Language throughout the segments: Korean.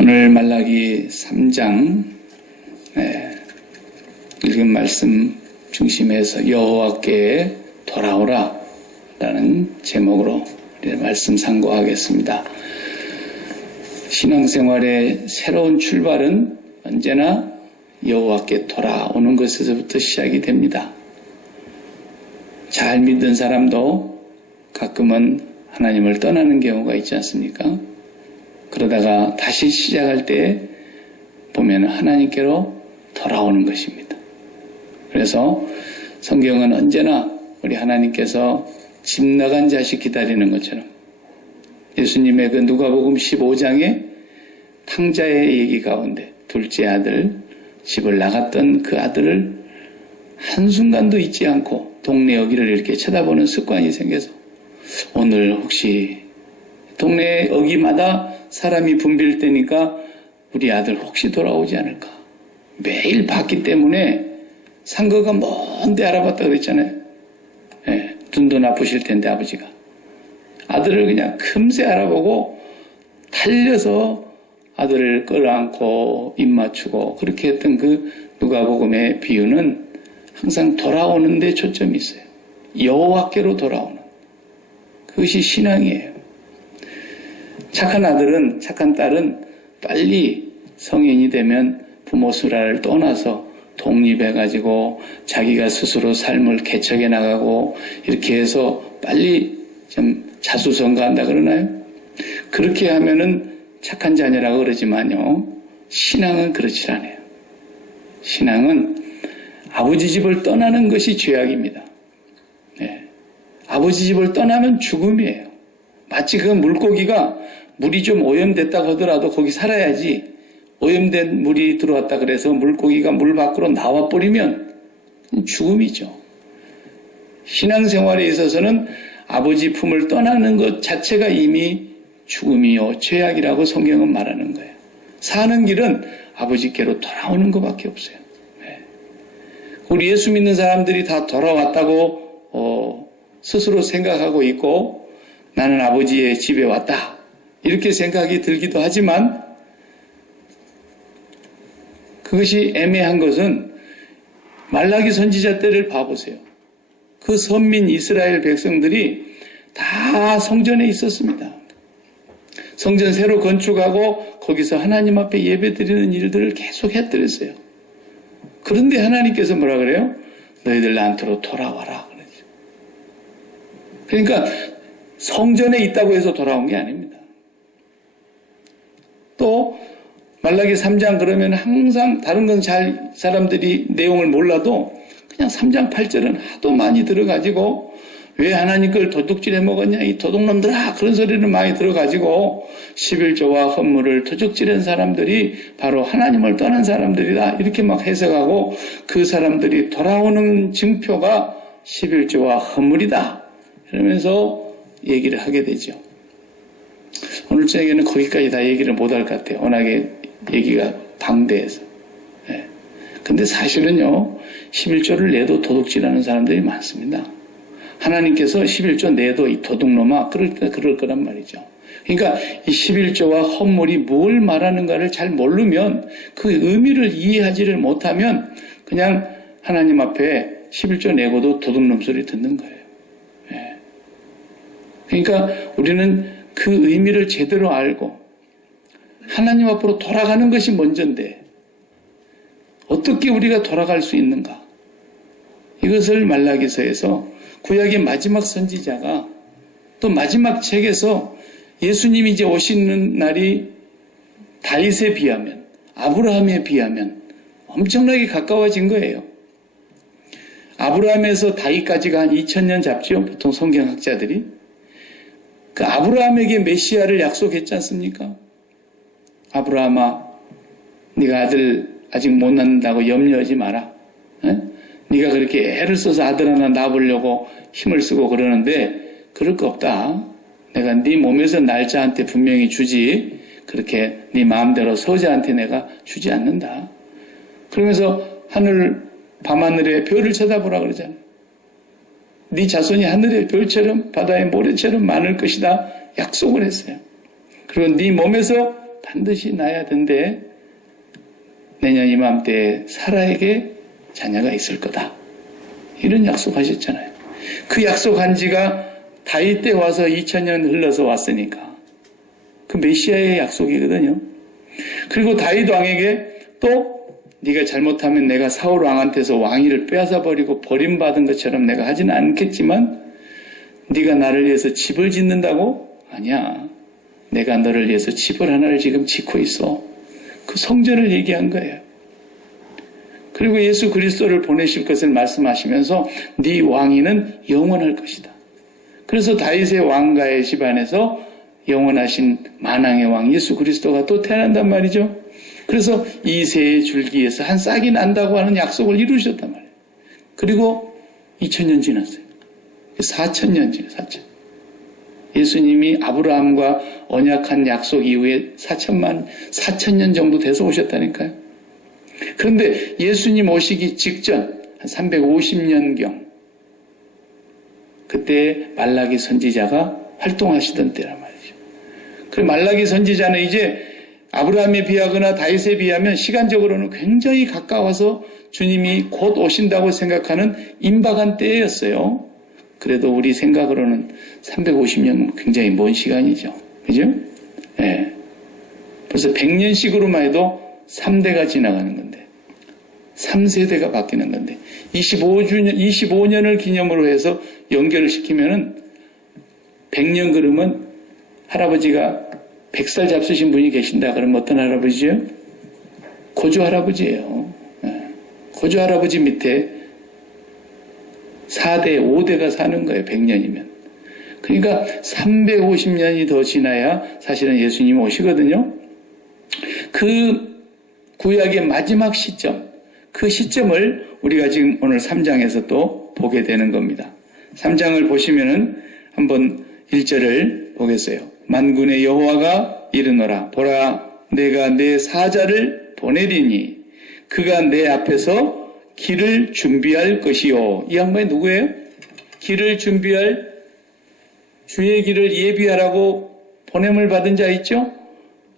오늘 말라기 3장 읽은 말씀 중심에서 여호와께 돌아오라 라는 제목으로 말씀 상고하겠습니다. 신앙생활의 새로운 출발은 언제나 여호와께 돌아오는 것에서부터 시작이 됩니다. 잘 믿는 사람도 가끔은 하나님을 떠나는 경우가 있지 않습니까? 그러다가 다시 시작할 때 보면 하나님께로 돌아오는 것입니다. 그래서 성경은 언제나 우리 하나님께서 집 나간 자식 기다리는 것처럼 예수님의 그 누가복음 15장의 탕자의 얘기 가운데 둘째 아들, 집을 나갔던 그 아들을 한순간도 잊지 않고 동네 여기를 이렇게 쳐다보는 습관이 생겨서 오늘 혹시 동네 여기마다 사람이 붐빌 때니까 우리 아들 혹시 돌아오지 않을까. 매일 봤기 때문에 상거가 먼데 알아봤다 그랬잖아요. 눈도 나쁘실 텐데 아버지가. 아들을 그냥 금세 알아보고 달려서 아들을 끌어안고 입 맞추고 그렇게 했던 그 누가복음의 비유는 항상 돌아오는 데 초점이 있어요. 여호와께로 돌아오는. 그것이 신앙이에요. 착한 아들은, 착한 딸은 빨리 성인이 되면 부모 수라를 떠나서 독립해가지고 자기가 스스로 삶을 개척해 나가고 이렇게 해서 빨리 좀 자수성가한다 그러나요? 그렇게 하면은 착한 자녀라고 그러지만요. 신앙은 그렇지 않아요. 신앙은 아버지 집을 떠나는 것이 죄악입니다. 아버지 집을 떠나면 죽음이에요. 마치 그 물고기가 물이 좀 오염됐다고 하더라도 거기 살아야지 오염된 물이 들어왔다 그래서 물고기가 물 밖으로 나와버리면 죽음이죠. 신앙생활에 있어서는 아버지 품을 떠나는 것 자체가 이미 죽음이요 죄악이라고 성경은 말하는 거예요. 사는 길은 아버지께로 돌아오는 것밖에 없어요. 우리 예수 믿는 사람들이 다 돌아왔다고 스스로 생각하고 있고 나는 아버지의 집에 왔다 이렇게 생각이 들기도 하지만 그것이 애매한 것은 말라기 선지자 때를 봐보세요. 그 선민 이스라엘 백성들이 다 성전에 있었습니다. 성전 새로 건축하고 거기서 하나님 앞에 예배드리는 일들을 계속 했더랬어요. 그런데 하나님께서 뭐라 그래요? 너희들 나한테로 돌아와라 그러죠. 그러니까 성전에 있다고 해서 돌아온 게 아닙니다. 또 말라기 3장 그러면 항상 다른 건 잘 사람들이 내용을 몰라도 그냥 3장 8절은 하도 많이 들어가지고 왜 하나님 걸 도둑질해 먹었냐 이 도둑놈들아 그런 소리는 많이 들어가지고 11조와 헌물을 도둑질한 사람들이 바로 하나님을 떠난 사람들이다 이렇게 막 해석하고 그 사람들이 돌아오는 증표가 11조와 헌물이다 이러면서 얘기를 하게 되죠. 오늘 저녁에는 거기까지 다 얘기를 못할 것 같아요. 워낙에 얘기가 방대해서. 근데 사실은요 11조를 내도 도둑질하는 사람들이 많습니다. 하나님께서 11조 내도 이 도둑놈아 그럴 거란 말이죠. 그러니까 이 11조와 헌물이 뭘 말하는가를 잘 모르면 그 의미를 이해하지를 못하면 그냥 하나님 앞에 11조 내고도 도둑놈 소리 듣는 거예요. 그러니까 우리는 그 의미를 제대로 알고 하나님 앞으로 돌아가는 것이 먼저인데 어떻게 우리가 돌아갈 수 있는가? 이것을 말라기서에서 구약의 마지막 선지자가 또 마지막 책에서 예수님이 이제 오시는 날이 다윗에 비하면 아브라함에 비하면 엄청나게 가까워진 거예요. 아브라함에서 다윗까지가 한 2000년 잡죠. 보통 성경학자들이. 그 아브라함에게 메시아를 약속했지 않습니까? 아브라함아 네가 아들 아직 못 낳는다고 염려하지 마라. 네가 그렇게 애를 써서 아들 하나 낳아보려고 힘을 쓰고 그러는데 그럴 거 없다. 내가 네 몸에서 날짜한테 분명히 주지 그렇게 네 마음대로 소자한테 내가 주지 않는다. 그러면서 밤하늘에 별을 쳐다보라 그러잖아요. 네 자손이 하늘의 별처럼 바다의 모래처럼 많을 것이다 약속을 했어요. 그리고 네 몸에서 반드시 낳아야 된대. 내년 이맘때에 사라에게 자녀가 있을 거다. 이런 약속하셨잖아요. 그 약속한 지가 다윗 때 와서 2000년 흘러서 왔으니까 그 메시아의 약속이거든요. 그리고 다윗 왕에게 또 네가 잘못하면 내가 사울 왕한테서 왕위를 빼앗아 버리고 버림받은 것처럼 내가 하지는 않겠지만 네가 나를 위해서 집을 짓는다고? 아니야. 내가 너를 위해서 집을 하나를 지금 짓고 있어. 그 성전을 얘기한 거예요. 그리고 예수 그리스도를 보내실 것을 말씀하시면서 네 왕위는 영원할 것이다. 그래서 다윗의 왕가의 집안에서 영원하신 만왕의 왕 예수 그리스도가 또 태어난단 말이죠. 그래서 이새의 줄기에서 한 싹이 난다고 하는 약속을 이루셨단 말이에요. 그리고 2000년 지났어요. 4000년 지났어요. 4000. 예수님이 아브라함과 언약한 약속 이후에 4000년 정도 돼서 오셨다니까요. 그런데 예수님 오시기 직전 한 350년경 그때 말라기 선지자가 활동하시던 때란 말이죠. 그 말라기 선지자는 이제 아브라함에 비하거나 다윗에 비하면 시간적으로는 굉장히 가까워서 주님이 곧 오신다고 생각하는 임박한 때였어요. 그래도 우리 생각으로는 350년 굉장히 먼 시간이죠. 그죠? 예. 벌써 100년씩으로만 해도 3대가 지나가는 건데, 3세대가 바뀌는 건데, 25년을 기념으로 해서 연결을 시키면은 100년 그러면 할아버지가 100살 잡수신 분이 계신다. 그러면 어떤 할아버지죠? 고조 할아버지예요. 예. 고조 할아버지 밑에 4대, 5대가 사는 거예요. 100년이면. 그러니까 350년이 더 지나야 사실은 예수님이 오시거든요. 그 구약의 마지막 시점, 그 시점을 우리가 지금 오늘 3장에서 또 보게 되는 겁니다. 3장을 보시면은 한번 1절을 보겠어요. 만군의 여호와가 이르노라. 보라, 내가 내 사자를 보내리니 그가 내 앞에서 길을 준비할 것이요. 이 양반이 누구예요? 길을 준비할, 주의 길을 예비하라고 보냄을 받은 자 있죠?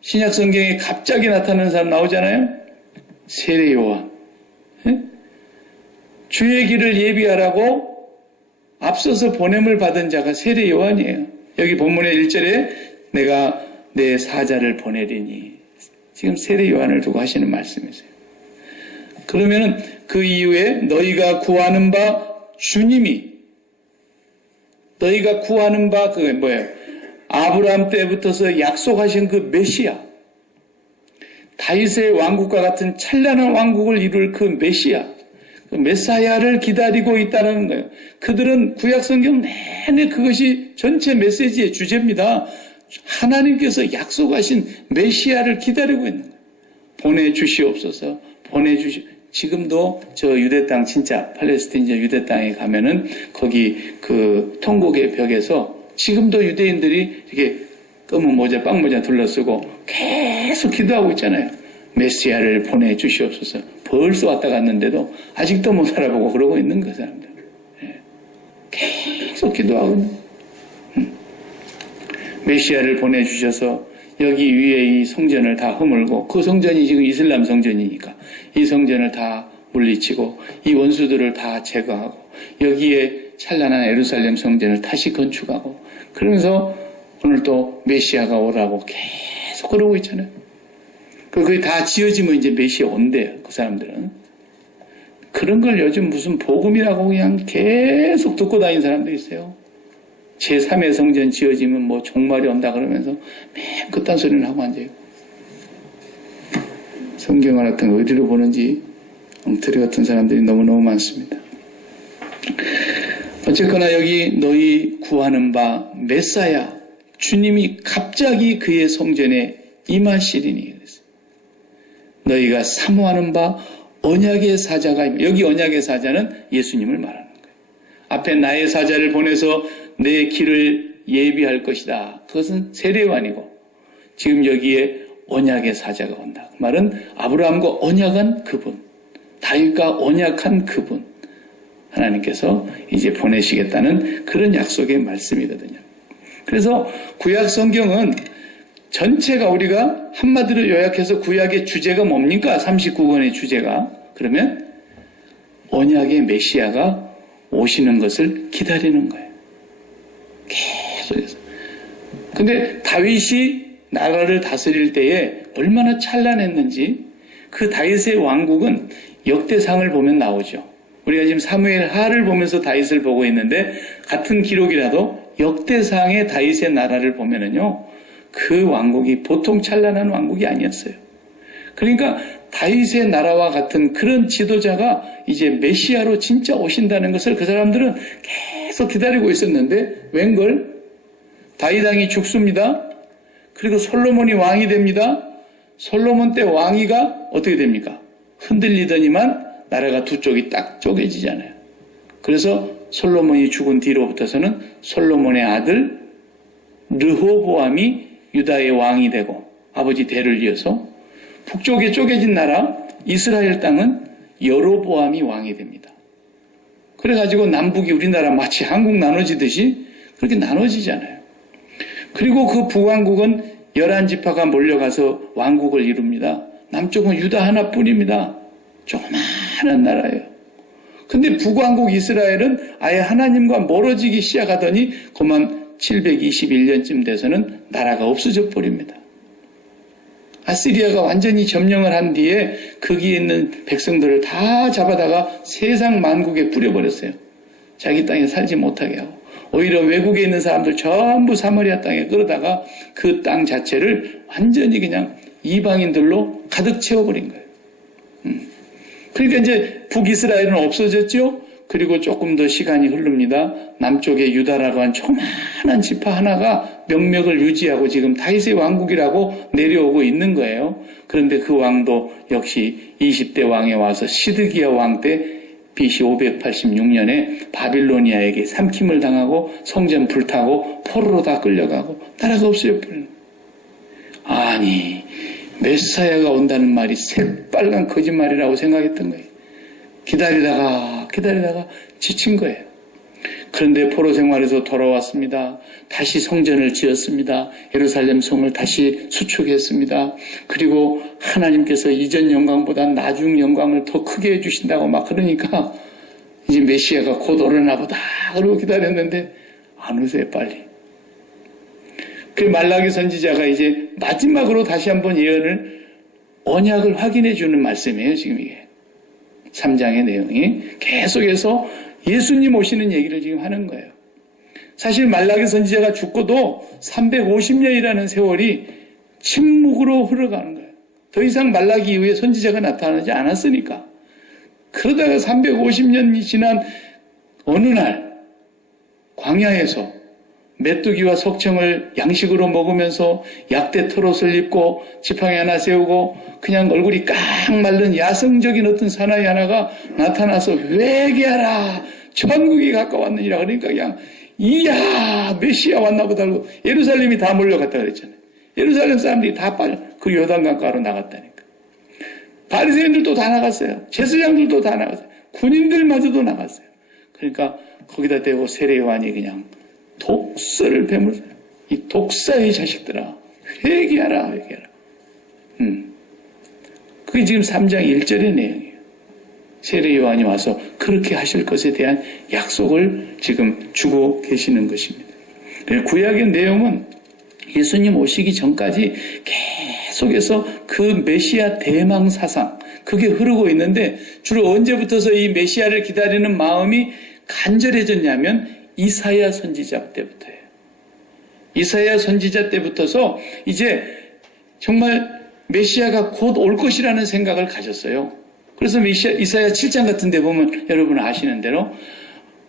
신약 성경에 갑자기 나타나는 사람 나오잖아요? 세례 요한. 주의 길을 예비하라고 앞서서 보냄을 받은 자가 세례 요한이에요. 여기 본문의 1절에 내가 내 사자를 보내리니 지금 세례 요한을 두고 하시는 말씀이세요. 그러면은 그 이후에 너희가 구하는 바 주님이, 너희가 구하는 바 그게 뭐예요? 아브라함 때부터서 약속하신 그 메시아, 다윗의 왕국과 같은 찬란한 왕국을 이룰 그 메시아, 그 메사야를 기다리고 있다는 거예요. 그들은 구약성경 내내 그것이 전체 메시지의 주제입니다. 하나님께서 약속하신 메시아를 기다리고 있는 거예요. 보내주시옵소서, 지금도 저 유대 땅, 진짜 팔레스타인 유대 땅에 가면은 거기 그 통곡의 벽에서 지금도 유대인들이 이렇게 검은 모자, 빵 모자 둘러쓰고 계속 기도하고 있잖아요. 메시아를 보내주시옵소서. 벌써 왔다 갔는데도 아직도 못 알아보고 그러고 있는 그 사람들. 계속 기도하고 있는. 메시아를 보내주셔서 여기 위에 이 성전을 다 허물고, 그 성전이 지금 이슬람 성전이니까 이 성전을 다 물리치고 이 원수들을 다 제거하고 여기에 찬란한 예루살렘 성전을 다시 건축하고, 그러면서 오늘 또 메시아가 오라고 계속 그러고 있잖아요. 그게 다 지어지면 이제 메시아 온대요. 그 사람들은. 그런 걸 요즘 무슨 복음이라고 그냥 계속 듣고 다니는 사람도 있어요. 제3의 성전 지어지면 뭐 종말이 온다 그러면서 맨 그딴 소리를 하고 앉아요. 성경을 같은 거 어디로 보는지 엉터리 같은 사람들이 너무너무 많습니다. 어쨌거나 여기 너희 구하는 바 메사야, 주님이 갑자기 그의 성전에 임하시리니 그랬어요. 너희가 사모하는 바 언약의 사자가, 여기 언약의 사자는 예수님을 말하는 거예요. 앞에 나의 사자를 보내서 내 길을 예비할 것이다. 그것은 세례요한이고, 지금 여기에 언약의 사자가 온다. 그 말은 아브라함과 언약한 그분, 다윗과 언약한 그분, 하나님께서 이제 보내시겠다는 그런 약속의 말씀이거든요. 그래서 구약 성경은 전체가 우리가 한마디로 요약해서 구약의 주제가 뭡니까? 39권의 주제가. 그러면 언약의 메시아가 오시는 것을 기다리는 거예요. 계속해서. 근데 다윗이 나라를 다스릴 때에 얼마나 찬란했는지 그 다윗의 왕국은 역대상을 보면 나오죠. 우리가 지금 사무엘 하를 보면서 다윗을 보고 있는데 같은 기록이라도 역대상의 다윗의 나라를 보면은요, 그 왕국이 보통 찬란한 왕국이 아니었어요. 그러니까 다윗의 나라와 같은 그런 지도자가 이제 메시아로 진짜 오신다는 것을 그 사람들은 계속 기다리고 있었는데 웬걸 다윗 왕이 죽습니다. 그리고 솔로몬이 왕이 됩니다. 솔로몬 때 왕위가 어떻게 됩니까? 흔들리더니만 나라가 두 쪽이 딱 쪼개지잖아요. 그래서 솔로몬이 죽은 뒤로부터서는 솔로몬의 아들 르호보암이 유다의 왕이 되고 아버지 대를 이어서 북쪽에 쪼개진 나라 이스라엘 땅은 여로보암이 왕이 됩니다. 그래가지고 남북이 우리나라 마치 한국 나눠지듯이 그렇게 나눠지잖아요. 그리고 그 북왕국은 11지파가 몰려가서 왕국을 이룹니다. 남쪽은 유다 하나뿐입니다. 조그마한 나라예요. 근데 북왕국 이스라엘은 아예 하나님과 멀어지기 시작하더니 그만 721년쯤 돼서는 나라가 없어져 버립니다. 아시리아가 완전히 점령을 한 뒤에 거기에 있는 백성들을 다 잡아다가 세상 만국에 뿌려버렸어요. 자기 땅에 살지 못하게 하고. 오히려 외국에 있는 사람들 전부 사마리아 땅에 끌어다가 그 땅 자체를 완전히 그냥 이방인들로 가득 채워버린 거예요. 그러니까 이제 북이스라엘은 없어졌죠. 그리고 조금 더 시간이 흐릅니다. 남쪽에 유다라고 한 조그마한 지파 하나가 명맥을 유지하고 지금 다윗의 왕국이라고 내려오고 있는 거예요. 그런데 그 왕도 역시 20대 왕에 와서 시드기야 왕 때 BC 586년에 바빌로니아에게 삼킴을 당하고 성전 불타고 포로로 다 끌려가고 나라가 없어져 버리는 거예요. 아니 메사야가 온다는 말이 새빨간 거짓말이라고 생각했던 거예요. 기다리다가 지친 거예요. 그런데 포로 생활에서 돌아왔습니다. 다시 성전을 지었습니다. 예루살렘 성을 다시 수축했습니다. 그리고 하나님께서 이전 영광보다 나중 영광을 더 크게 해주신다고 막 그러니까 이제 메시아가 곧 오려나 보다 그러고 기다렸는데 안 오세요 빨리. 그 말라기 선지자가 이제 마지막으로 다시 한번 예언을 언약을 확인해 주는 말씀이에요. 지금 이게 3장의 내용이 계속해서 예수님 오시는 얘기를 지금 하는 거예요. 사실 말라기 선지자가 죽고도 350년이라는 세월이 침묵으로 흘러가는 거예요. 더 이상 말라기 이후에 선지자가 나타나지 않았으니까. 그러다가 350년이 지난 어느 날 광야에서 메뚜기와 석청을 양식으로 먹으면서 약대 털옷을 입고 지팡이 하나 세우고 그냥 얼굴이 깡 마른 야성적인 어떤 사나이 하나가 나타나서 회개하라 천국이 가까웠느니라. 그러니까 그냥 이야 메시아 왔나 보다 하고 예루살렘이 다 몰려갔다 그랬잖아요. 예루살렘 사람들이 다 빠져 그 요단강가로 나갔다니까. 바리새인들도 다 나갔어요. 제사장들도 다 나갔어요. 군인들마저도 나갔어요. 그러니까 거기다 대고 세례요한이 그냥 독서를 베물어요. 이 독사의 자식들아 회개하라. 그게 지금 3장 1절의 내용이에요. 세례 요한이 와서 그렇게 하실 것에 대한 약속을 지금 주고 계시는 것입니다. 구약의 내용은 예수님 오시기 전까지 계속해서 그 메시아 대망 사상 그게 흐르고 있는데 주로 언제부터서 이 메시아를 기다리는 마음이 간절해졌냐면 이사야 선지자 때부터예요. 이사야 선지자 때부터서 이제 정말 메시아가 곧 올 것이라는 생각을 가졌어요. 그래서 이사야 7장 같은 데 보면 여러분 아시는 대로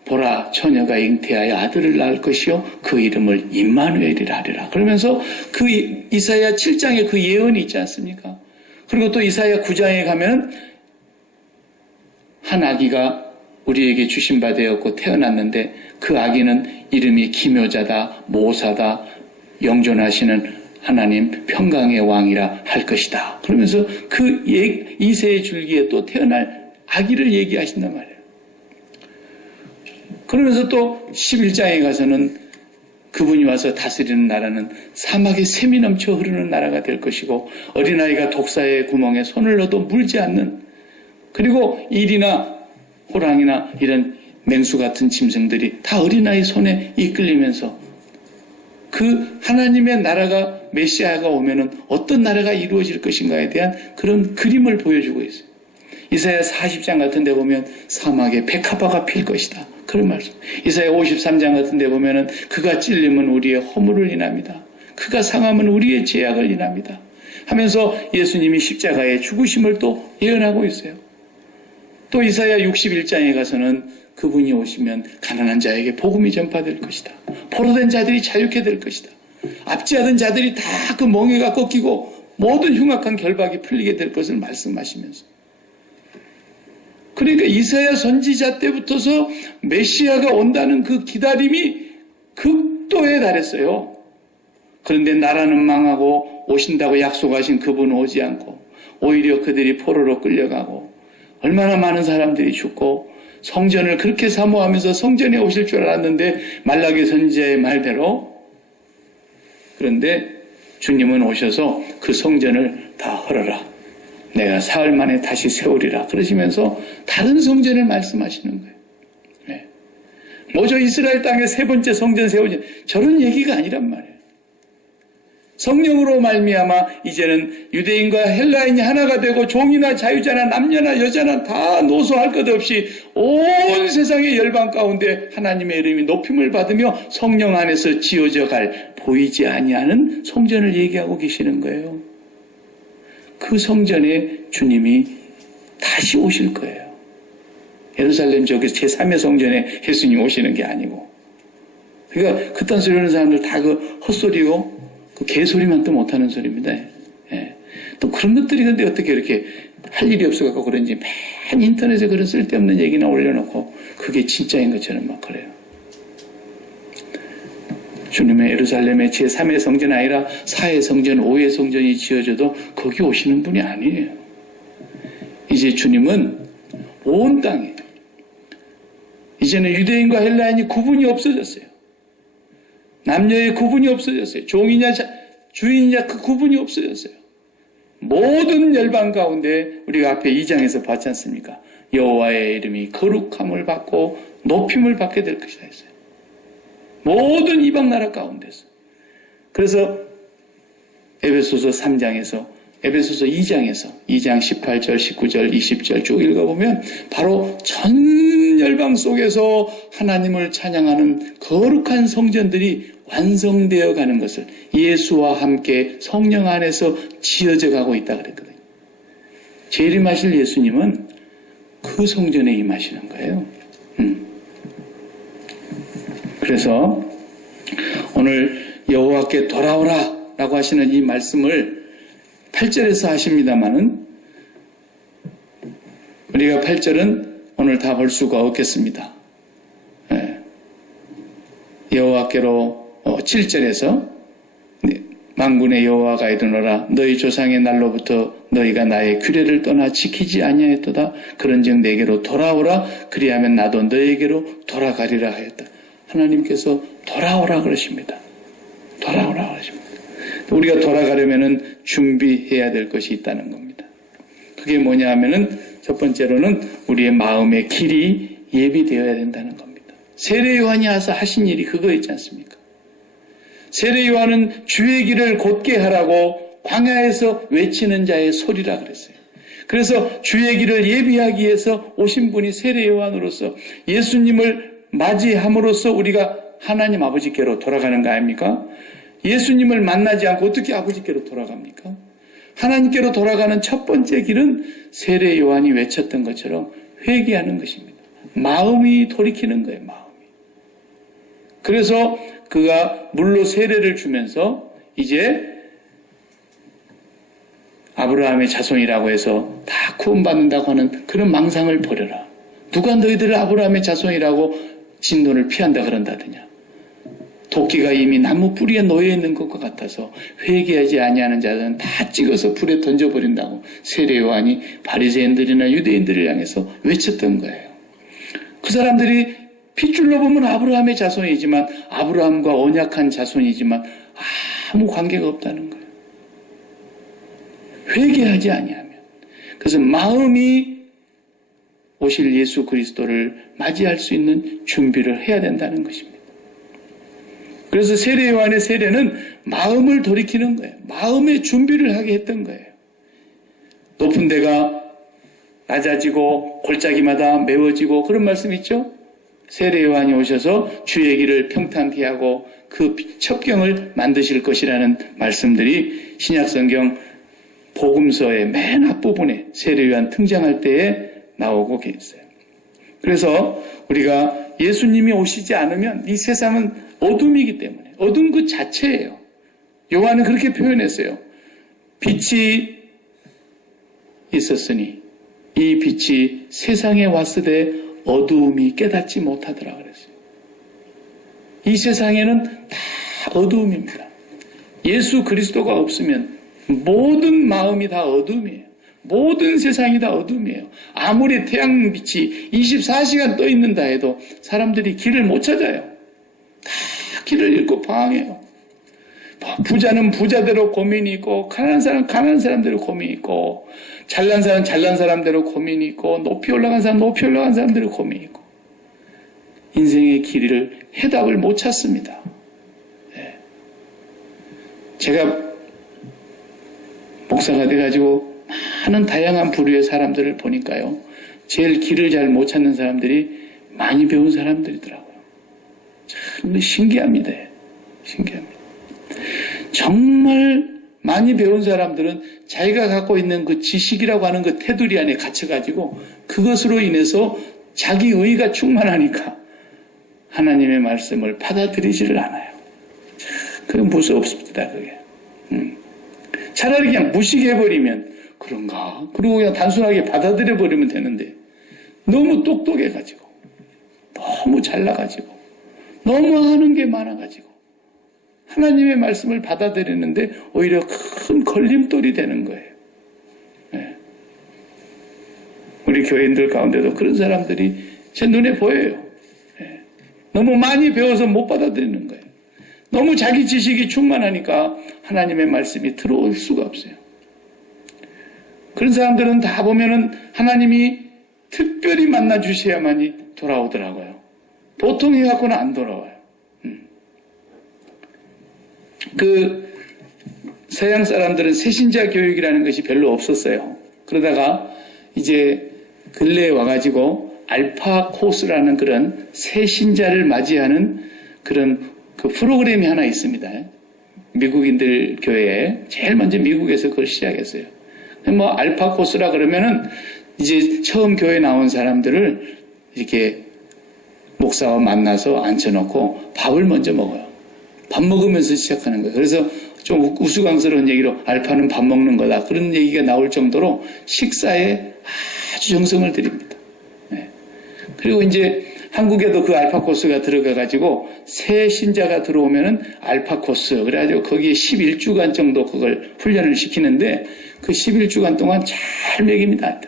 보라 처녀가 잉태하여 아들을 낳을 것이요 그 이름을 임마누엘이라 하리라. 그러면서 그 이사야 7장에 그 예언이 있지 않습니까? 그리고 또 이사야 9장에 가면 한 아기가 우리에게 주신 바 되었고 태어났는데 그 아기는 이름이 기묘자다 모사다 영존하시는 하나님 평강의 왕이라 할 것이다. 그러면서 그 이새의 줄기에 또 태어날 아기를 얘기하신단 말이에요. 그러면서 또 11장에 가서는 그분이 와서 다스리는 나라는 사막에 샘이 넘쳐 흐르는 나라가 될 것이고 어린아이가 독사의 구멍에 손을 넣어도 물지 않는 그리고 일이나 호랑이나 이런 맹수 같은 짐승들이 다 어린아이 손에 이끌리면서 그 하나님의 나라가 메시아가 오면은 어떤 나라가 이루어질 것인가에 대한 그런 그림을 보여주고 있어요. 이사야 40장 같은 데 보면 사막에 백합화가 필 것이다. 그런 말씀. 이사야 53장 같은 데 보면은 그가 찔림은 우리의 허물을 인합니다. 그가 상함은 우리의 죄악을 인합니다. 하면서 예수님이 십자가의 죽으심을 또 예언하고 있어요. 또 이사야 61장에 가서는 그분이 오시면 가난한 자에게 복음이 전파될 것이다. 포로된 자들이 자유케 될 것이다. 압제하던 자들이 다 그 멍에가 꺾이고 모든 흉악한 결박이 풀리게 될 것을 말씀하시면서 그러니까 이사야 선지자 때부터서 메시아가 온다는 그 기다림이 극도에 달했어요. 그런데 나라는 망하고 오신다고 약속하신 그분은 오지 않고 오히려 그들이 포로로 끌려가고 얼마나 많은 사람들이 죽고 성전을 그렇게 사모하면서 성전에 오실 줄 알았는데 말라기 선지자의 말대로 그런데 주님은 오셔서 그 성전을 다 헐어라. 내가 사흘 만에 다시 세우리라. 그러시면서 다른 성전을 말씀하시는 거예요. 네. 모조 이스라엘 땅에 세 번째 성전 세우지 저런 얘기가 아니란 말이에요. 성령으로 말미암아 이제는 유대인과 헬라인이 하나가 되고 종이나 자유자나 남녀나 여자나 다 노소할 것 없이 온 세상의 열방 가운데 하나님의 이름이 높임을 받으며 성령 안에서 지어져 갈 보이지 아니하는 성전을 얘기하고 계시는 거예요. 그 성전에 주님이 다시 오실 거예요. 예루살렘 저기 제3의 성전에 예수님 오시는 게 아니고 그러니까 그딴 소리 하는 사람들 다 그 헛소리고 그 개소리만 또 못하는 소리입니다. 예. 또 그런 것들이 근데 어떻게 이렇게 할 일이 없어갖고 그런지 맨 인터넷에 그런 쓸데없는 얘기나 올려놓고 그게 진짜인 것처럼 막 그래요. 주님의 예루살렘의 제3의 성전 아니라 4의 성전, 5의 성전이 지어져도 거기 오시는 분이 아니에요. 이제 주님은 온 땅에 이제는 유대인과 헬라인이 구분이 없어졌어요. 남녀의 구분이 없어졌어요. 종이냐 주인이냐 그 구분이 없어졌어요. 모든 열방 가운데 우리가 앞에 2장에서 봤지 않습니까? 여호와의 이름이 거룩함을 받고 높임을 받게 될 것이다 했어요. 모든 이방 나라 가운데서. 그래서 에베소서 3장에서 에베소서 2장에서 2장 18절, 19절, 20절 쭉 읽어보면 바로 전 열방 속에서 하나님을 찬양하는 거룩한 성전들이 완성되어 가는 것을 예수와 함께 성령 안에서 지어져 가고 있다 그랬거든요. 재림하실 예수님은 그 성전에 임하시는 거예요. 그래서 오늘 여호와께 돌아오라 라고 하시는 이 말씀을 8절에서 하십니다마는 우리가 8절은 오늘 다 볼 수가 없겠습니다. 여호와께로 7절에서 만군의 여호와가 이르노라 너희 조상의 날로부터 너희가 나의 규례를 떠나 지키지 아니하였도다. 그런즉 내게로 돌아오라. 그리하면 나도 너희에게로 돌아가리라 하였다. 하나님께서 돌아오라 그러십니다. 돌아오라 그러십니다. 우리가 돌아가려면은 준비해야 될 것이 있다는 겁니다. 그게 뭐냐 하면은 첫 번째로는 우리의 마음의 길이 예비되어야 된다는 겁니다. 세례 요한이 와서 하신 일이 그거였지 않습니까? 세례 요한은 주의 길을 곧게 하라고 광야에서 외치는 자의 소리라 그랬어요. 그래서 주의 길을 예비하기 위해서 오신 분이 세례 요한으로서 예수님을 맞이함으로써 우리가 하나님 아버지께로 돌아가는 거 아닙니까? 예수님을 만나지 않고 어떻게 아버지께로 돌아갑니까? 하나님께로 돌아가는 첫 번째 길은 세례 요한이 외쳤던 것처럼 회개하는 것입니다. 마음이 돌이키는 거예요. 마음이. 그래서 그가 물로 세례를 주면서 이제 아브라함의 자손이라고 해서 다 구원받는다고 하는 그런 망상을 버려라. 누가 너희들을 아브라함의 자손이라고 진노를 피한다 그런다더냐. 도끼가 이미 나무 뿌리에 놓여 있는 것과 같아서 회개하지 아니하는 자들은 다 찍어서 불에 던져버린다고 세례 요한이 바리새인들이나 유대인들을 향해서 외쳤던 거예요. 그 사람들이 핏줄로 보면 아브라함의 자손이지만 아브라함과 언약한 자손이지만 아무 관계가 없다는 거예요. 회개하지 아니하면. 그래서 마음이 오실 예수 그리스도를 맞이할 수 있는 준비를 해야 된다는 것입니다. 그래서 세례 요한의 세례는 마음을 돌이키는 거예요. 마음의 준비를 하게 했던 거예요. 높은 데가 낮아지고 골짜기마다 메워지고 그런 말씀 있죠? 세례 요한이 오셔서 주의 길을 평탄케 하고 그 첩경을 만드실 것이라는 말씀들이 신약성경 복음서의 맨 앞부분에 세례 요한 등장할 때에 나오고 계세요. 그래서 우리가 예수님이 오시지 않으면 이 세상은 어둠이기 때문에 어둠 그 자체예요. 요한은 그렇게 표현했어요. 빛이 있었으니 이 빛이 세상에 왔으되 어두움이 깨닫지 못하더라 그랬어요. 이 세상에는 다 어두움입니다. 예수 그리스도가 없으면 모든 마음이 다 어둠이에요. 모든 세상이 다 어둠이에요. 아무리 태양빛이 24시간 떠 있는다 해도 사람들이 길을 못 찾아요. 다 길을 잃고 방황해요. 부자는 부자대로 고민이 있고 가난한 사람 가난한 사람대로 고민이 있고 잘난 사람 잘난 사람대로 고민이 있고 높이 올라간 사람 높이 올라간 사람대로 고민이 있고 인생의 길을 해답을 못 찾습니다. 네. 제가 목사가 돼가지고 많은 다양한 부류의 사람들을 보니까요. 제일 길을 잘 못 찾는 사람들이 많이 배운 사람들이더라고요. 참 신기합니다. 신기합니다. 정말 많이 배운 사람들은 자기가 갖고 있는 그 지식이라고 하는 그 테두리 안에 갇혀가지고 그것으로 인해서 자기 의가 충만하니까 하나님의 말씀을 받아들이지를 않아요. 그게 무섭습니다. 그게. 차라리 그냥 무식해버리면 그런가? 그리고 그냥 단순하게 받아들여버리면 되는데 너무 똑똑해가지고 너무 잘나가지고 너무 하는 게 많아가지고 하나님의 말씀을 받아들이는데 오히려 큰 걸림돌이 되는 거예요. 네. 우리 교인들 가운데도 그런 사람들이 제 눈에 보여요. 네. 너무 많이 배워서 못 받아들이는 거예요. 너무 자기 지식이 충만하니까 하나님의 말씀이 들어올 수가 없어요. 그런 사람들은 다 보면은 하나님이 특별히 만나 주셔야만이 돌아오더라고요. 보통 해갖고는 안 돌아와요. 그 서양 사람들은 새신자 교육이라는 것이 별로 없었어요. 그러다가 이제 근래에 와가지고 알파 코스라는 그런 새신자를 맞이하는 그런 그 프로그램이 하나 있습니다. 미국인들 교회에 제일 먼저 미국에서 그걸 시작했어요. 뭐 알파 코스라 그러면은 이제 처음 교회 나온 사람들을 이렇게 목사와 만나서 앉혀놓고 밥을 먼저 먹어요. 밥 먹으면서 시작하는 거예요. 그래서 좀 우스꽝스러운 얘기로 알파는 밥 먹는 거다. 그런 얘기가 나올 정도로 식사에 아주 정성을 들입니다. 네. 그리고 이제 한국에도 그 알파 코스가 들어가가지고 새 신자가 들어오면은 알파 코스. 그래가지고 거기에 11주간 정도 그걸 훈련을 시키는데 그 11주간 동안 잘 먹입니다.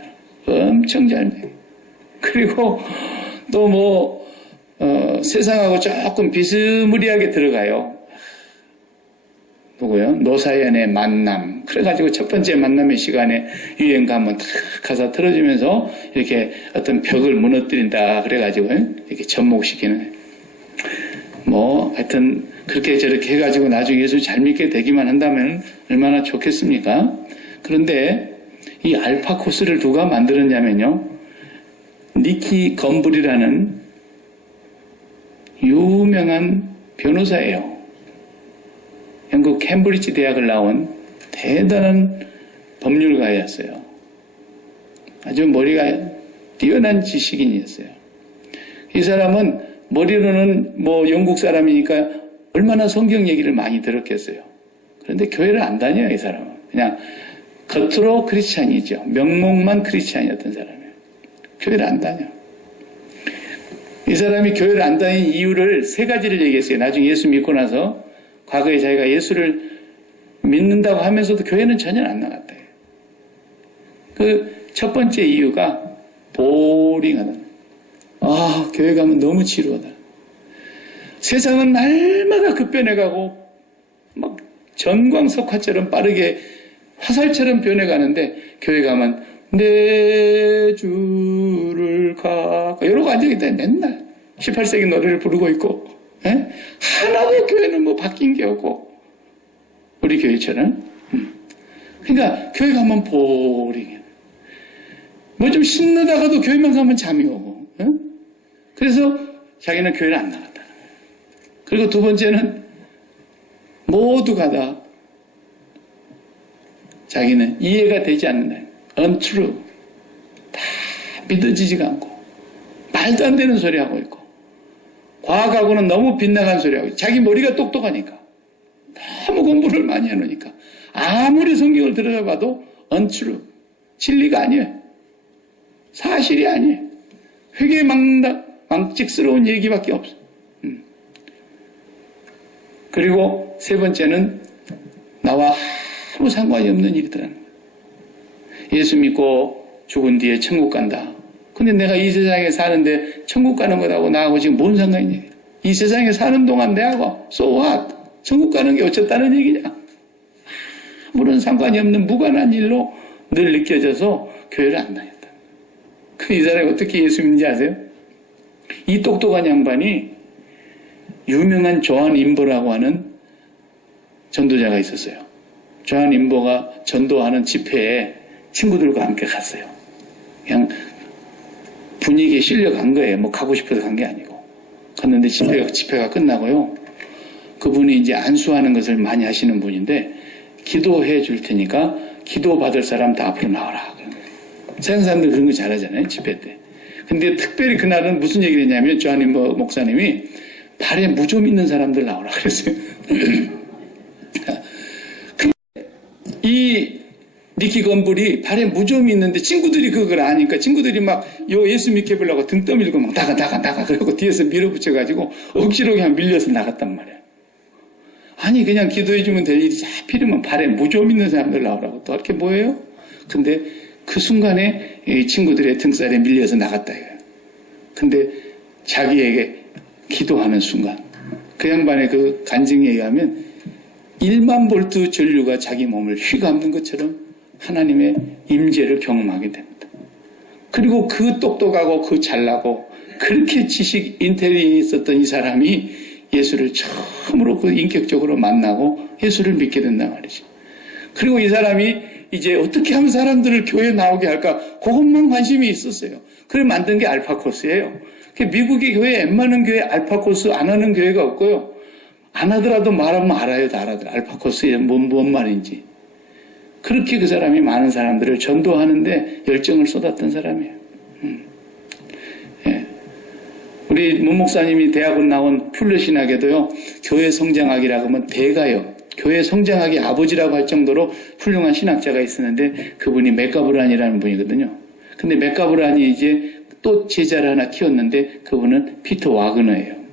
엄청 잘 먹여요. 그리고 또 세상하고 조금 비스무리하게 들어가요. 누구요? 노사연의 만남. 그래가지고 첫 번째 만남의 시간에 유행가 한번 탁 가서 틀어주면서 이렇게 어떤 벽을 무너뜨린다. 그래가지고 이렇게 접목시키는. 하여튼 그렇게 저렇게 해가지고 나중에 예수 잘 믿게 되기만 한다면 얼마나 좋겠습니까? 그런데 이 알파 코스를 누가 만들었냐면요. 니키 건블이라는 유명한 변호사예요. 영국 캠브리지 대학을 나온 대단한 법률가였어요. 아주 머리가 뛰어난 지식인이었어요. 이 사람은 머리로는 영국 사람이니까 얼마나 성경 얘기를 많이 들었겠어요. 그런데 교회를 안 다녀요, 이 사람은. 그냥 겉으로 크리스찬이죠. 명목만 크리스찬이었던 사람이에요. 교회를 안 다녀. 이 사람이 교회를 안 다닌 이유를 3가지를 얘기했어요. 나중에 예수 믿고 나서 과거에 자기가 예수를 믿는다고 하면서도 교회는 전혀 안 나갔다. 그 첫 번째 이유가 보링하다. 아, 교회 가면 너무 지루하다. 세상은 날마다 급변해가고 막 전광석화처럼 빠르게 화살처럼 변해가는데 교회 가면 내 주를 여러고 앉아있다 맨날 18세기 노래를 부르고 있고, 예? 하나도 교회는 뭐 바뀐 게 없고 우리 교회처럼. 그러니까 교회 가면 보링해. 뭐 좀 신나다가도 교회만 가면 잠이 오고, 예? 그래서 자기는 교회를 안 나갔다. 그리고 두 번째는 모두가 다 자기는 이해가 되지 않는다. untrue. 다 믿어지지가 않고 말도 안 되는 소리 하고 있고 과학하고는 너무 빗나간 소리 하고 있고 자기 머리가 똑똑하니까 너무 공부를 많이 해놓으니까 아무리 성경을 들여다봐도 untrue. 진리가 아니에요. 사실이 아니에요. 회개망측스러운 얘기밖에 없어요. 그리고 세 번째는 나와 아무 상관이 없는 일이더라는 거예요. 예수 믿고 죽은 뒤에 천국 간다. 근데 내가 이 세상에 사는데 천국 가는 것하고 나하고 지금 뭔 상관이냐. 이 세상에 사는 동안 내하고 so what? 천국 가는 게 어쨌다는 얘기냐. 아무런 상관이 없는 무관한 일로 늘 느껴져서 교회를 안 다녔다. 그 이 사람이 어떻게 예수 믿는지 아세요? 이 똑똑한 양반이 유명한 조한 임보라고 하는 전도자가 있었어요. 조한 임보가 전도하는 집회에 친구들과 함께 갔어요. 그냥 분위기에 실려 간 거예요. 뭐 가고 싶어서 간 게 아니고. 갔는데 집회가 끝나고요. 그분이 이제 안수하는 것을 많이 하시는 분인데 기도해 줄 테니까 기도 받을 사람 다 앞으로 나와라. 서양 사람들 그런 거 잘하잖아요. 집회 때. 근데 특별히 그날은 무슨 얘기를 했냐면 조한 임보 목사님이 발에 무좀 있는 사람들 나오라 그랬어요. 이 니키 건불이 발에 무좀이 있는데 친구들이 그걸 아니까 친구들이 막 예수 믿게 해보려고 등 떠밀고 막 나가 그러고 뒤에서 밀어붙여가지고 억지로 그냥 밀려서 나갔단 말이야. 아니 그냥 기도해주면 될 일이지 하필이면 발에 무좀 있는 사람들 나오라고 또 이렇게 뭐예요? 근데 그 순간에 이 친구들의 등살에 밀려서 나갔다 이거예요. 근데 자기에게 기도하는 순간 그 양반의 그 간증에 의하면 1만 볼트 전류가 자기 몸을 휘감는 것처럼 하나님의 임재를 경험하게 됩니다. 그리고 그 똑똑하고 그 잘나고 그렇게 지식 인텔이 있었던 이 사람이 예수를 처음으로 그 인격적으로 만나고 예수를 믿게 된단 말이죠. 그리고 이 사람이 이제 어떻게 하면 사람들을 교회에 나오게 할까 그것만 관심이 있었어요. 그걸 만든 게 알파코스예요. 미국의 교회 웬만한 교회 알파코스 안 하는 교회가 없고요. 안 하더라도 말하면 알아요. 다 알아들어. 알파코스의 뭔 말인지. 그렇게 그 사람이 많은 사람들을 전도하는데 열정을 쏟았던 사람이에요. 예. 우리 문 목사님이 대학을 나온 퓰러 신학에도요. 교회 성장학이라고 하면 대가요. 교회 성장학의 아버지라고 할 정도로 훌륭한 신학자가 있었는데 그분이 맥가브란이라는 분이거든요. 근데 맥가브란이 이제 또 제자를 하나 키웠는데 그분은 피터 와그너예요.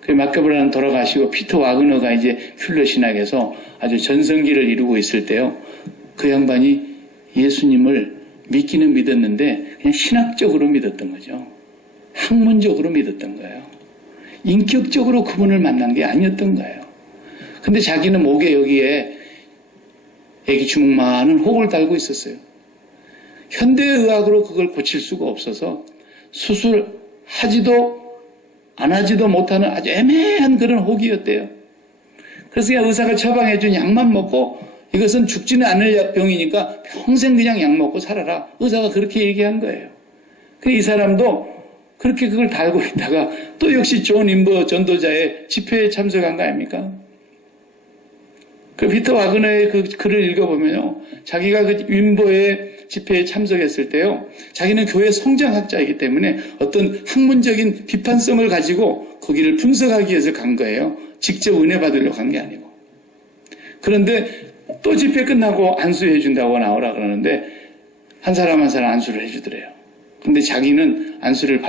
그 맥가브란은 돌아가시고 피터 와그너가 이제 퓰러 신학에서 아주 전성기를 이루고 있을 때요. 그 양반이 예수님을 믿기는 믿었는데 그냥 신학적으로 믿었던 거죠. 학문적으로 믿었던 거예요. 인격적으로 그분을 만난 게 아니었던 거예요. 근데 자기는 목에 여기에 애기 주먹 많은 혹을 달고 있었어요. 현대의학으로 그걸 고칠 수가 없어서 수술하지도 안 하지도 못하는 아주 애매한 그런 혹이었대요. 그래서 그냥 의사가 처방해준 약만 먹고 이것은 죽지는 않을 병이니까 평생 그냥 약 먹고 살아라. 의사가 그렇게 얘기한 거예요. 이 사람도 그렇게 그걸 달고 있다가 또 역시 존 임버 전도자의 집회에 참석한 거 아닙니까? 그 피터 와그너의 그 글을 읽어보면요. 자기가 그 임버의 집회에 참석했을 때요. 자기는 교회 성장학자이기 때문에 어떤 학문적인 비판성을 가지고 거기를 분석하기 위해서 간 거예요. 직접 은혜 받으려고 간 게 아니고. 그런데 또 집회 끝나고 안수해 준다고 나오라 그러는데 한 사람 한 사람 안수를 해주더래요. 근데 자기는 안수를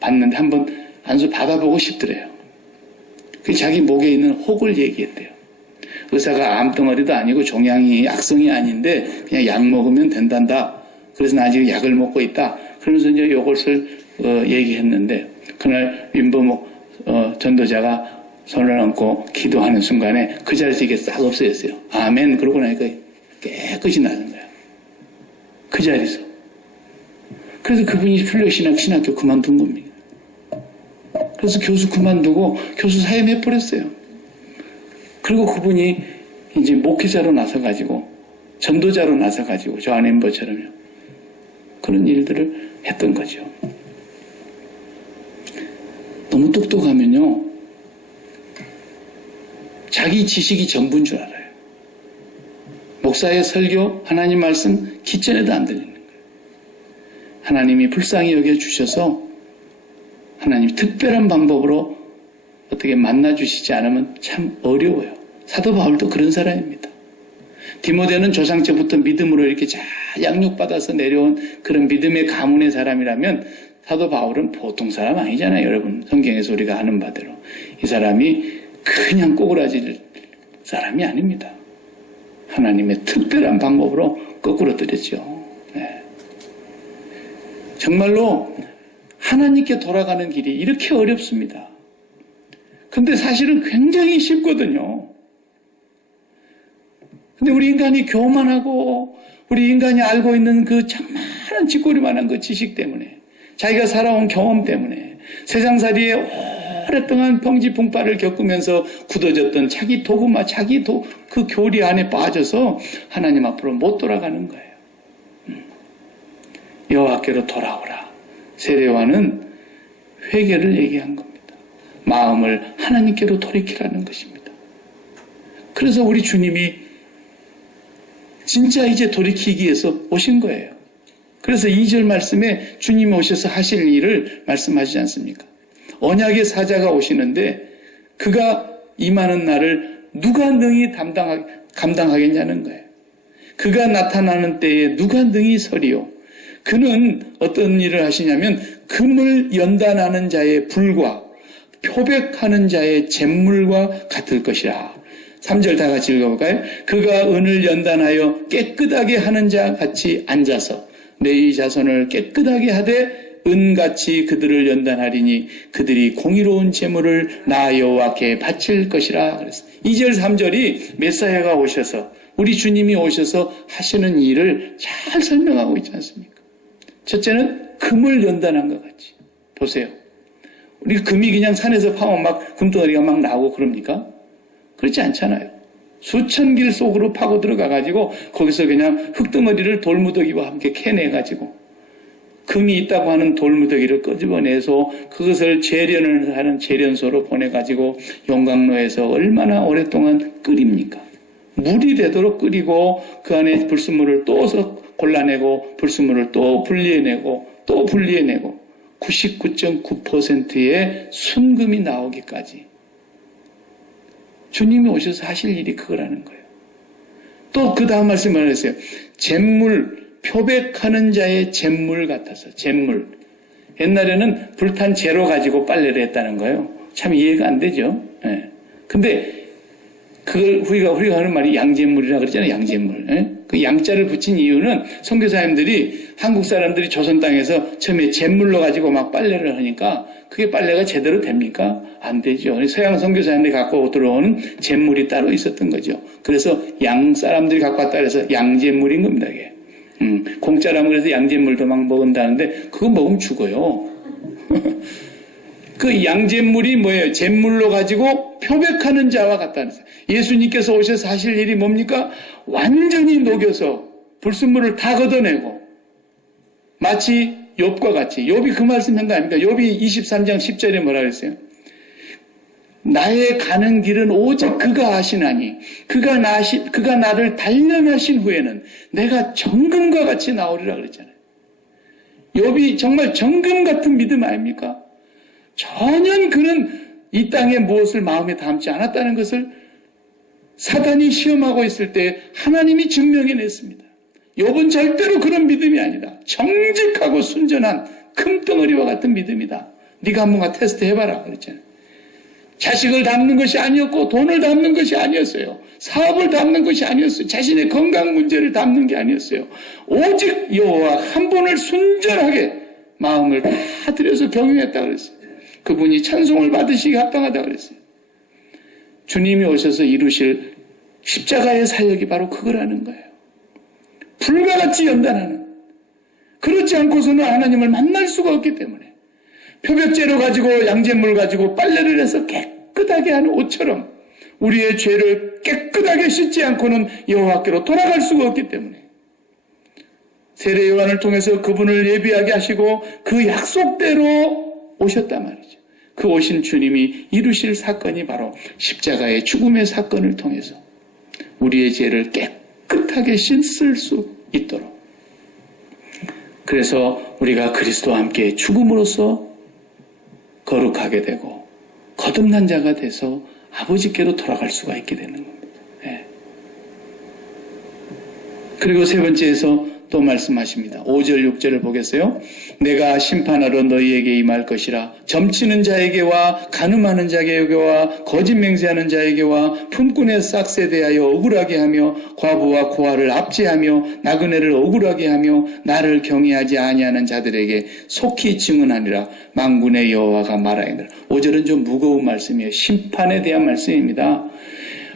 받는데 한번 안수 받아보고 싶더래요. 그 자기 목에 있는 혹을 얘기했대요. 의사가 암덩어리도 아니고 종양이 악성이 아닌데 그냥 약 먹으면 된단다. 그래서 나 지금 약을 먹고 있다. 그러면서 이제 이것을 얘기했는데 그날 윈버목 전도자가 손을 얹고 기도하는 순간에 그 자리에서 이게 싹 없어졌어요. 아멘. 그러고 나니까 깨끗이 나는 거야. 그 자리에서. 그래서 그분이 풀려신학교 그만둔 겁니다. 그래서 교수 그만두고 교수 사임해버렸어요. 그리고 그분이 이제 목회자로 나서가지고 전도자로 나서가지고 저 아nem버처럼요. 그런 일들을 했던 거죠. 너무 똑똑하면요. 자기 지식이 전부인 줄 알아요. 목사의 설교, 하나님 말씀 기전에도 안 들리는 거예요. 하나님이 불쌍히 여겨주셔서 하나님이 특별한 방법으로 어떻게 만나주시지 않으면 참 어려워요. 사도 바울도 그런 사람입니다. 디모데는 조상 때부터 믿음으로 이렇게 잘 양육받아서 내려온 그런 믿음의 가문의 사람이라면 사도 바울은 보통 사람 아니잖아요. 여러분 성경에서 우리가 아는 바대로 이 사람이 그냥 꼬꾸라질 사람이 아닙니다. 하나님의 특별한 방법으로 거꾸로 들였죠. 네. 정말로 하나님께 돌아가는 길이 이렇게 어렵습니다. 근데 사실은 굉장히 쉽거든요. 근데 우리 인간이 교만하고 우리 인간이 알고 있는 그 장만한 쥐꼬리만한 그 지식 때문에 자기가 살아온 경험 때문에 세상살이에 오랫동안 평지풍파를 겪으면서 굳어졌던 자기 도구마, 그 교리 안에 빠져서 하나님 앞으로 못 돌아가는 거예요. 여호와께로 돌아오라. 세례와는 회개를 얘기한 겁니다. 마음을 하나님께로 돌이키라는 것입니다. 그래서 우리 주님이 진짜 이제 돌이키기 위해서 오신 거예요. 그래서 2절 말씀에 주님이 오셔서 하실 일을 말씀하시지 않습니까? 언약의 사자가 오시는데 그가 임하는 날을 누가 능히 감당하겠냐는 거예요. 그가 나타나는 때에 누가 능히 서리요. 그는 어떤 일을 하시냐면 금을 연단하는 자의 불과 표백하는 자의 잿물과 같을 것이라. 3절 다 같이 읽어볼까요? 그가 은을 연단하여 깨끗하게 하는 자 같이 앉아서 내 자손을 깨끗하게 하되 은같이 그들을 연단하리니 그들이 공의로운 제물을 나 여호와께 바칠 것이라. 그랬어요. 2절 3절이 메사야가 오셔서 우리 주님이 오셔서 하시는 일을 잘 설명하고 있지 않습니까? 첫째는 금을 연단한 것 같이. 보세요. 우리 금이 그냥 산에서 파면 막 금덩어리가 막 나오고 그럽니까? 그렇지 않잖아요. 수천 길 속으로 파고 들어가가지고 거기서 그냥 흙덩어리를 돌무더기와 함께 캐내가지고 금이 있다고 하는 돌무더기를 끄집어내서 그것을 재련을 하는 재련소로 보내가지고 용광로에서 얼마나 오랫동안 끓입니까? 물이 되도록 끓이고 그 안에 불순물을 또 골라내고 불순물을 또 분리해내고 또 분리해내고 99.9%의 순금이 나오기까지 주님이 오셔서 하실 일이 그거라는 거예요. 또 그 다음 말씀을 했어요. 잿물, 표백하는 자의 잿물 같아서. 잿물. 옛날에는 불탄 재로 가지고 빨래를 했다는 거예요. 참 이해가 안 되죠. 예. 근데 그걸 우리가 하는 말이 양잿물이라 그러잖아요. 양잿물. 예? 그 양자를 붙인 이유는 선교사님들이 한국 사람들이 조선 땅에서 처음에 잿물로 가지고 막 빨래를 하니까 그게 빨래가 제대로 됩니까? 안 되죠. 서양 선교사님들이 갖고 들어오는 잿물이 따로 있었던 거죠. 그래서 양 사람들이 갖고 왔다 그래서 양잿물인 겁니다. 이게. 공짜라면 그래서 양잿물도 막 먹은다는데 그거 먹으면 죽어요. 그 양잿물이 뭐예요? 잿물로 가지고 표백하는 자와 같다는 거예요. 예수님께서 오셔서 하실 일이 뭡니까? 완전히 녹여서 불순물을 다 걷어내고 마치 욥과 같이. 욥이 그 말씀 한 거 아닙니까? 욥이 23장 10절에 뭐라 그랬어요? 나의 가는 길은 오직 그가 아시나니 그가 나를 단련하신 후에는 내가 정금과 같이 나오리라 그랬잖아요. 욥이 정말 정금 같은 믿음 아닙니까? 전혀 그는 이 땅에 무엇을 마음에 담지 않았다는 것을 사단이 시험하고 있을 때 하나님이 증명해냈습니다. 욥은 절대로 그런 믿음이 아니다. 정직하고 순전한 금덩어리와 같은 믿음이다. 네가 한번 테스트 해봐라 그랬잖아요. 자식을 담는 것이 아니었고 돈을 담는 것이 아니었어요. 사업을 담는 것이 아니었어요. 자신의 건강 문제를 담는 게 아니었어요. 오직 여호와 한 분을 순전하게 마음을 다 들여서 경영했다 그랬어요. 그분이 찬송을 받으시기 합당하다 그랬어요. 주님이 오셔서 이루실 십자가의 사역이 바로 그거라는 거예요. 불과 같이 연단하는. 그렇지 않고서는 하나님을 만날 수가 없기 때문에 표백제로 가지고 양잿물 가지고 빨래를 해서 깨끗하게 하는 옷처럼 우리의 죄를 깨끗하게 씻지 않고는 여호와께로 돌아갈 수가 없기 때문에 세례 요한을 통해서 그분을 예비하게 하시고 그 약속대로 오셨단 말이죠. 그 오신 주님이 이루실 사건이 바로 십자가의 죽음의 사건을 통해서 우리의 죄를 깨끗하게 씻을 수 있도록, 그래서 우리가 그리스도와 함께 죽음으로써 거룩하게 되고 거듭난 자가 돼서 아버지께로 돌아갈 수가 있게 되는 겁니다. 예. 그리고 세 번째에서 또 말씀하십니다. 5절 6절을 보겠어요. 내가 심판하러 너희에게 임할 것이라. 점치는 자에게와 간음하는 자에게와 거짓 맹세하는 자에게와 품꾼의 싹세 대하여 억울하게 하며 과부와 고아를 압제하며 나그네를 억울하게 하며 나를 경외하지 아니하는 자들에게 속히 증언하니라. 만군의 여호와가 말하니라. 5절은 좀 무거운 말씀이에요. 심판에 대한 말씀입니다.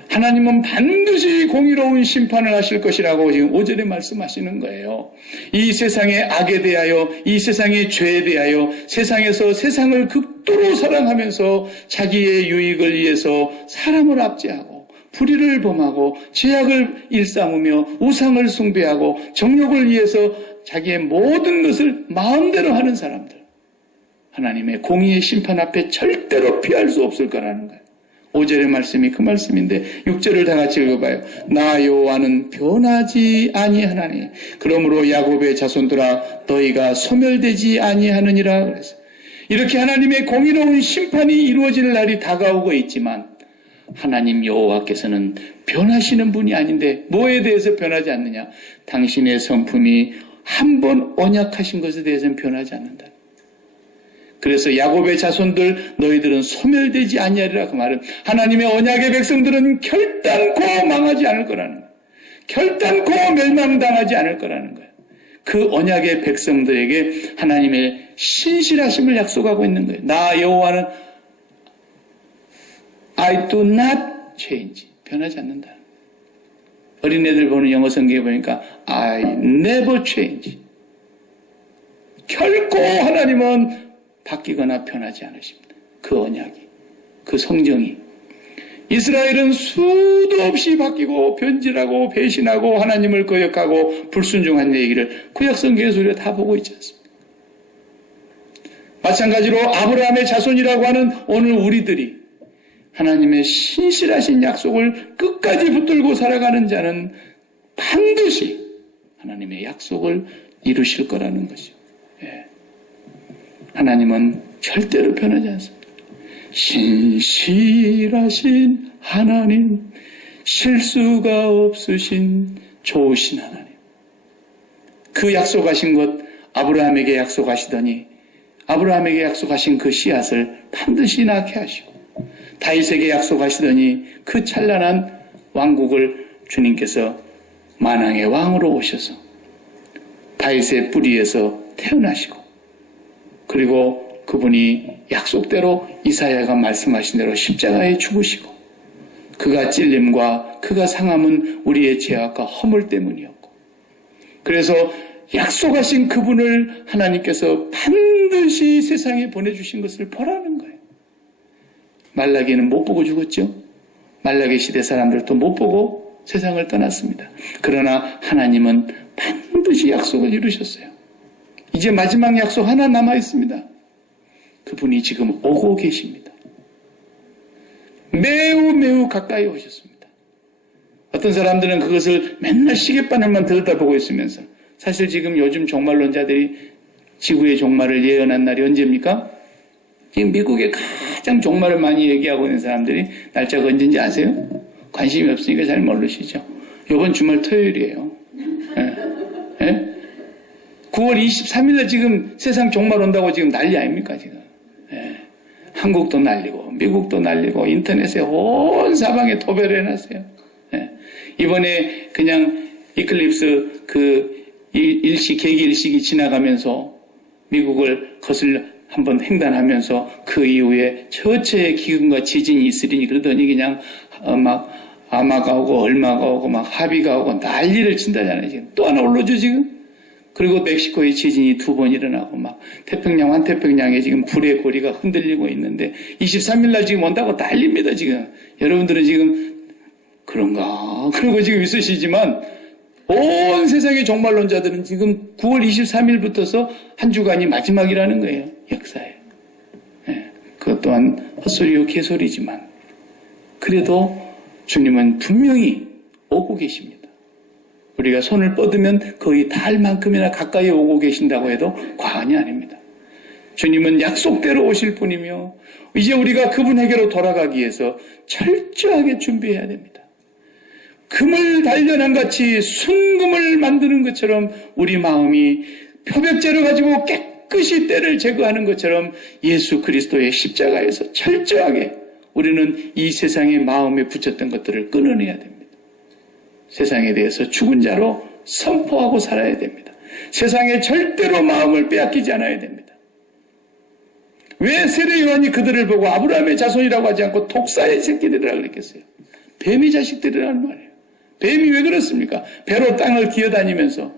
하나님은 반드시 공의로운 심판을 하실 것이라고 지금 5절에 말씀하시는 거예요. 이 세상의 악에 대하여, 이 세상의 죄에 대하여, 세상에서 세상을 극도로 사랑하면서 자기의 유익을 위해서 사람을 압제하고 불의를 범하고 죄악을 일삼으며 우상을 숭배하고 정욕을 위해서 자기의 모든 것을 마음대로 하는 사람들, 하나님의 공의의 심판 앞에 절대로 피할 수 없을 거라는 거예요. 5절의 말씀이 그 말씀인데 6절을 다 같이 읽어봐요. 나 여호와는 변하지 아니하나니 그러므로 야곱의 자손들아 너희가 소멸되지 아니하느니라. 그래서 이렇게 하나님의 공의로운 심판이 이루어질 날이 다가오고 있지만 하나님 여호와께서는 변하시는 분이 아닌데 뭐에 대해서 변하지 않느냐? 당신의 성품이 한 번 언약하신 것에 대해서는 변하지 않는다. 그래서 야곱의 자손들 너희들은 소멸되지 아니하리라. 그 말은 하나님의 언약의 백성들은 결단코 망하지 않을 거라는 거예요. 결단코 멸망당하지 않을 거라는 거예요. 그 언약의 백성들에게 하나님의 신실하심을 약속하고 있는 거예요. 나 여호와는 I do not change. 변하지 않는다. 어린애들 보는 영어 성경에 보니까 I never change. 결코 하나님은 바뀌거나 변하지 않으십니다. 그 언약이, 그 성정이. 이스라엘은 수도 없이 바뀌고 변질하고 배신하고 하나님을 거역하고 불순종한 얘기를 구약성경에서 우리가 다 보고 있지 않습니까? 마찬가지로 아브라함의 자손이라고 하는 오늘 우리들이 하나님의 신실하신 약속을 끝까지 붙들고 살아가는 자는 반드시 하나님의 약속을 이루실 거라는 것이죠. 예. 하나님은 절대로 변하지 않습니다. 신실하신 하나님, 실수가 없으신 좋으신 하나님. 그 약속하신 것 아브라함에게 약속하시더니 아브라함에게 약속하신 그 씨앗을 반드시 낳게 하시고 다윗에게 약속하시더니 그 찬란한 왕국을 주님께서 만왕의 왕으로 오셔서 다윗의 뿌리에서 태어나시고 그리고 그분이 약속대로 이사야가 말씀하신 대로 십자가에 죽으시고 그가 찔림과 그가 상함은 우리의 죄악과 허물 때문이었고 그래서 약속하신 그분을 하나님께서 반드시 세상에 보내주신 것을 보라는 거예요. 말라기는 못 보고 죽었죠. 말라기 시대 사람들도 못 보고 세상을 떠났습니다. 그러나 하나님은 반드시 약속을 이루셨어요. 이제 마지막 약속 하나 남아 있습니다. 그분이 지금 오고 계십니다. 매우 매우 가까이 오셨습니다. 어떤 사람들은 그것을 맨날 시계바늘만 들여다보고 있으면서 사실 지금 요즘 종말론자들이 지구의 종말을 예언한 날이 언제입니까? 지금 미국에 가장 종말을 많이 얘기하고 있는 사람들이 날짜가 언제인지 아세요? 관심이 없으니까 잘 모르시죠? 이번 주말 토요일이에요. 예? 예? 9월 23일에 지금 세상 종말 온다고 지금 난리 아닙니까, 지금? 예. 한국도 날리고, 미국도 날리고, 인터넷에 온 사방에 도배를 해놨어요. 예. 이번에 그냥 이클립스 그 계기 일식이 지나가면서 미국을 거슬러 한번 횡단하면서 그 이후에 처처의 기근과 지진이 있으리니 그러더니 그냥 막 아마가 오고 얼마가 오고 막 합의가 오고 난리를 친다잖아요. 지금 또 하나 올라오죠 지금. 그리고 멕시코의 지진이 2번 일어나고 막 태평양 환태평양에 지금 불의 고리가 흔들리고 있는데 23일 날 지금 온다고 난립니다 지금. 여러분들은 지금 그런가 그러고 지금 있으시지만 온 세상의 종말론자들은 지금 9월 23일부터서 한 주간이 마지막이라는 거예요. 역사에. 네, 그것 또한 헛소리요 개소리지만 그래도 주님은 분명히 오고 계십니다. 우리가 손을 뻗으면 거의 닿을 만큼이나 가까이 오고 계신다고 해도 과언이 아닙니다. 주님은 약속대로 오실 분이며 이제 우리가 그분에게로 돌아가기 위해서 철저하게 준비해야 됩니다. 금을 단련한 같이 순금을 만드는 것처럼 우리 마음이 표백제를 가지고 깨끗이 때를 제거하는 것처럼 예수 그리스도의 십자가에서 철저하게 우리는 이 세상의 마음에 붙였던 것들을 끊어내야 됩니다. 세상에 대해서 죽은 자로 선포하고 살아야 됩니다. 세상에 절대로 마음을 빼앗기지 않아야 됩니다. 왜 세례 요한이 그들을 보고 아브라함의 자손이라고 하지 않고 독사의 새끼들이라고 그랬겠어요? 뱀의 자식들이라는 말이에요. 뱀이 왜 그렇습니까? 배로 땅을 기어다니면서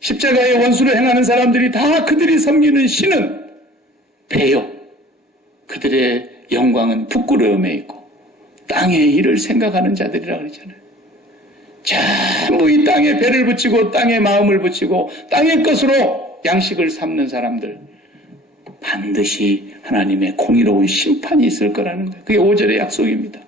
십자가의 원수를 행하는 사람들이 다 그들이 섬기는 신은 배요. 그들의 영광은 부끄러움에 있고 땅의 일을 생각하는 자들이라고 그러잖아요. 전부 이 땅에 배를 붙이고 땅에 마음을 붙이고 땅의 것으로 양식을 삼는 사람들 반드시 하나님의 공의로운 심판이 있을 거라는 거예요. 그게 5절의 약속입니다.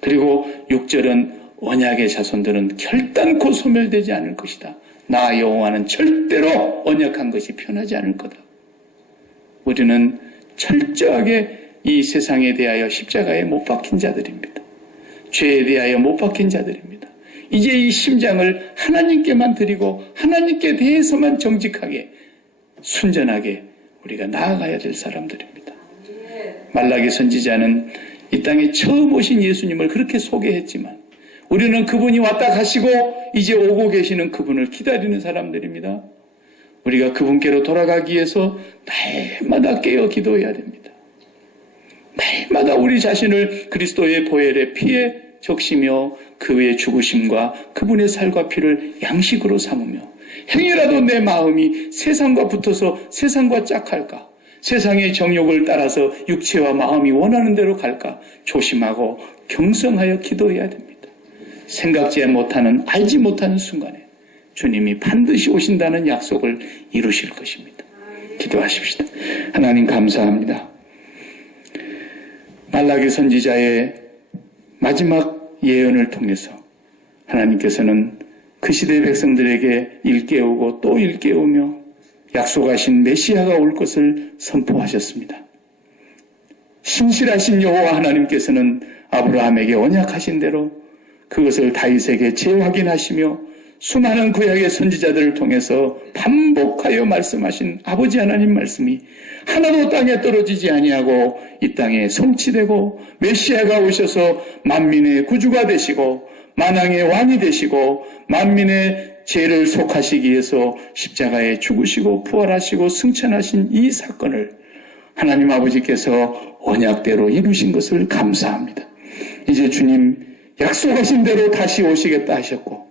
그리고 6절은 언약의 자손들은 결단코 소멸되지 않을 것이다. 나 여호와는 절대로 언약한 것이 변하지 않을 거다. 우리는 철저하게 이 세상에 대하여 십자가에 못 박힌 자들입니다. 죄에 대하여 못 박힌 자들입니다. 이제 이 심장을 하나님께만 드리고 하나님께 대해서만 정직하게 순전하게 우리가 나아가야 될 사람들입니다. 말라기 선지자는 이 땅에 처음 오신 예수님을 그렇게 소개했지만 우리는 그분이 왔다 가시고 이제 오고 계시는 그분을 기다리는 사람들입니다. 우리가 그분께로 돌아가기 위해서 날마다 깨어 기도해야 됩니다. 날마다 우리 자신을 그리스도의 보혈의 피에 적시며 그의 죽으심과 그분의 살과 피를 양식으로 삼으며 행여라도 내 마음이 세상과 붙어서 세상과 짝할까? 세상의 정욕을 따라서 육체와 마음이 원하는 대로 갈까? 조심하고 경성하여 기도해야 됩니다. 생각지 못하는 알지 못하는 순간에 주님이 반드시 오신다는 약속을 이루실 것입니다. 기도하십시다. 하나님 감사합니다. 말라기 선지자의 마지막 예언을 통해서 하나님께서는 그 시대 백성들에게 일깨우고 또 일깨우며 약속하신 메시아가 올 것을 선포하셨습니다. 신실하신 여호와 하나님께서는 아브라함에게 언약하신 대로 그것을 다윗에게 재확인하시며 수많은 구약의 선지자들을 통해서 반복하여 말씀하신 아버지 하나님 말씀이 하나도 땅에 떨어지지 아니하고 이 땅에 성취되고 메시아가 오셔서 만민의 구주가 되시고 만왕의 왕이 되시고 만민의 죄를 속하시기 위해서 십자가에 죽으시고 부활하시고 승천하신 이 사건을 하나님 아버지께서 언약대로 이루신 것을 감사합니다. 이제 주님 약속하신 대로 다시 오시겠다 하셨고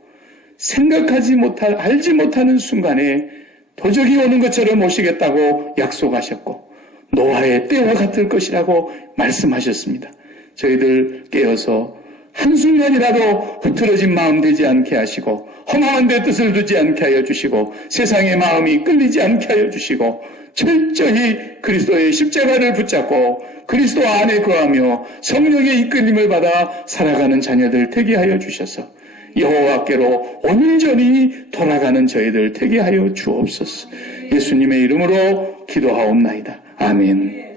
생각하지 못할 알지 못하는 순간에 도적이 오는 것처럼 오시겠다고 약속하셨고 노아의 때와 같을 것이라고 말씀하셨습니다. 저희들 깨어서 한순간이라도 흐트러진 마음 되지 않게 하시고 허망한 데 뜻을 두지 않게 하여 주시고 세상의 마음이 끌리지 않게 하여 주시고 철저히 그리스도의 십자가를 붙잡고 그리스도 안에 거하며 성령의 이끌림을 받아 살아가는 자녀들 되게 하여 주셔서 여호와께로 온전히 돌아가는 저희들 되게 하여 주옵소서. 예수님의 이름으로 기도하옵나이다. 아멘.